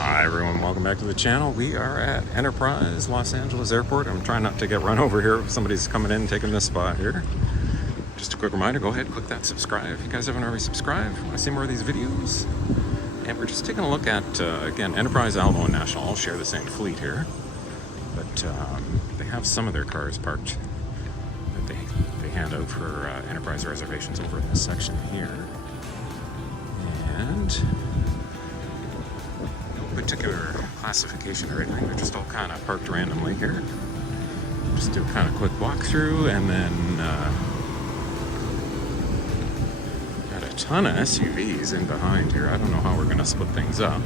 Hi everyone, welcome back to the channel. We are at Enterprise Los Angeles Airport. I'm trying not to get run over here if somebody's coming in and taking this spot here. Just a quick reminder, go ahead, click that subscribe if you guys haven't already subscribed. Want to see more of these videos? And we're just taking a look at, again, Enterprise, Alamo, and National all share the same fleet here. But they have some of their cars parked that they hand out for Enterprise reservations over in this section here. And particular classification or anything, they're just all kind of parked randomly here. Just do a kind of quick walkthrough, and then got a ton of SUVs in behind here. I don't know how we're going to split things up.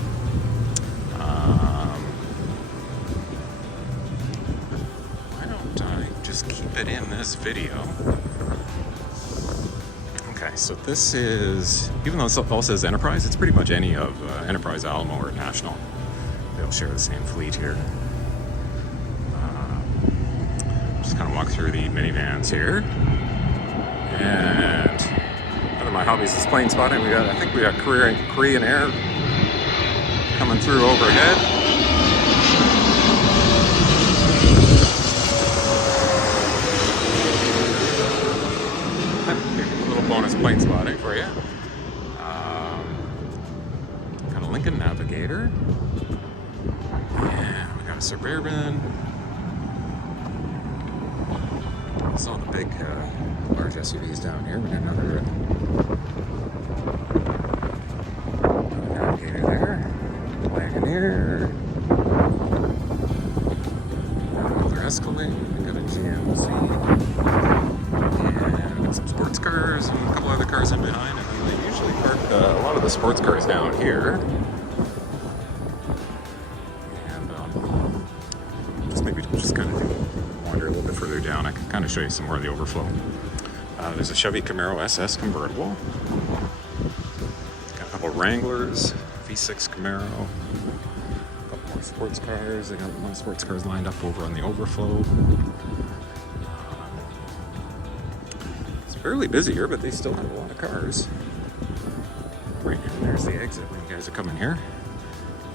Why don't I just keep it in this video? Okay, so this is, even though it all says Enterprise, it's pretty much any of Enterprise, Alamo, or National. They'll share the same fleet here. Just kind of walk through the minivans here. And one of my hobbies is plane spotting. I think we got Korean Air coming through overhead. Bonus plane spotting for you. Got a Lincoln Navigator. And we got a Suburban. Saw the big, large SUVs down here. We got another Navigator there. Wagoneer. Another Escalade. We got a GMC. Some sports cars and a couple other cars in behind, and they usually park a lot of the sports cars down here. And just kind of wander a little bit further down. I can kind of show you some more of the overflow. There's a Chevy Camaro SS convertible. Got a couple Wranglers, V6 Camaro, a couple more sports cars. They got more sports cars lined up over on the overflow. Fairly busy here, but they still have a lot of cars. Right, and there's the exit when you guys are coming here.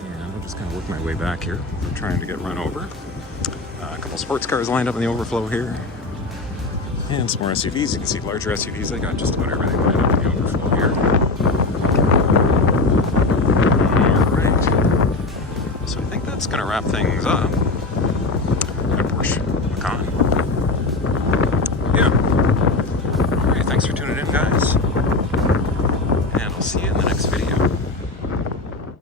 And I'll just kind of work my way back here. We're trying to get run over. A couple sports cars lined up in the overflow here. And some more SUVs. You can see larger SUVs. They got just about everything lined up in the overflow here. Alright. So I think that's going to wrap things up.